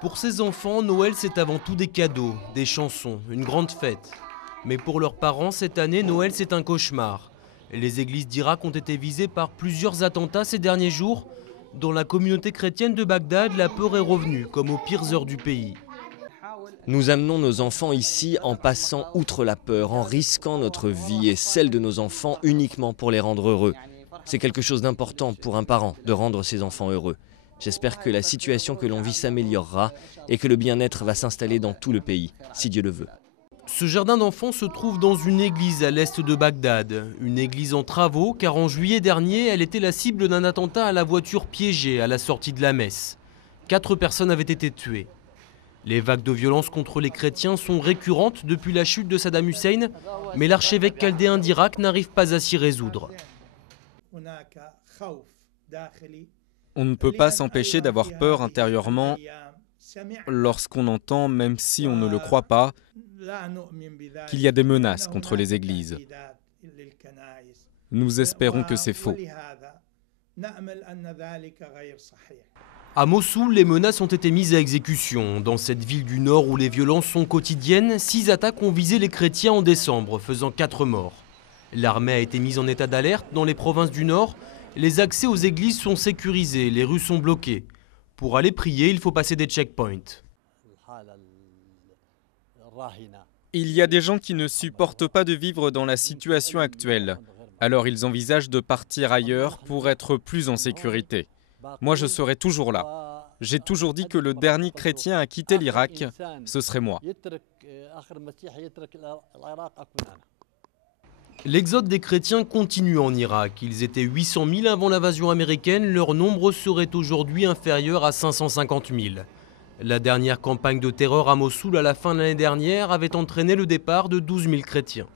Pour ces enfants, Noël c'est avant tout des cadeaux, des chansons, une grande fête. Mais pour leurs parents, cette année, Noël c'est un cauchemar. Les églises d'Irak ont été visées par plusieurs attentats ces derniers jours. Dans la communauté chrétienne de Bagdad, la peur est revenue, comme aux pires heures du pays. Nous amenons nos enfants ici en passant outre la peur, en risquant notre vie et celle de nos enfants uniquement pour les rendre heureux. C'est quelque chose d'important pour un parent de rendre ses enfants heureux. J'espère que la situation que l'on vit s'améliorera et que le bien-être va s'installer dans tout le pays, si Dieu le veut. Ce jardin d'enfants se trouve dans une église à l'est de Bagdad. Une église en travaux car en juillet dernier, elle était la cible d'un attentat à la voiture piégée à la sortie de la messe. 4 personnes avaient été tuées. Les vagues de violence contre les chrétiens sont récurrentes depuis la chute de Saddam Hussein, mais l'archevêque chaldéen d'Irak n'arrive pas à s'y résoudre. On ne peut pas s'empêcher d'avoir peur intérieurement lorsqu'on entend, même si on ne le croit pas, qu'il y a des menaces contre les églises. Nous espérons que c'est faux. À Mossoul, les menaces ont été mises à exécution. Dans cette ville du nord où les violences sont quotidiennes, 6 attaques ont visé les chrétiens en décembre, faisant 4 morts. L'armée a été mise en état d'alerte dans les provinces du nord. Les accès aux églises sont sécurisés, les rues sont bloquées. Pour aller prier, il faut passer des checkpoints. Il y a des gens qui ne supportent pas de vivre dans la situation actuelle. Alors ils envisagent de partir ailleurs pour être plus en sécurité. Moi, je serai toujours là. J'ai toujours dit que le dernier chrétien à quitter l'Irak, ce serait moi. L'exode des chrétiens continue en Irak. Ils étaient 800 000 avant l'invasion américaine. Leur nombre serait aujourd'hui inférieur à 550 000. La dernière campagne de terreur à Mossoul à la fin de l'année dernière avait entraîné le départ de 12 000 chrétiens.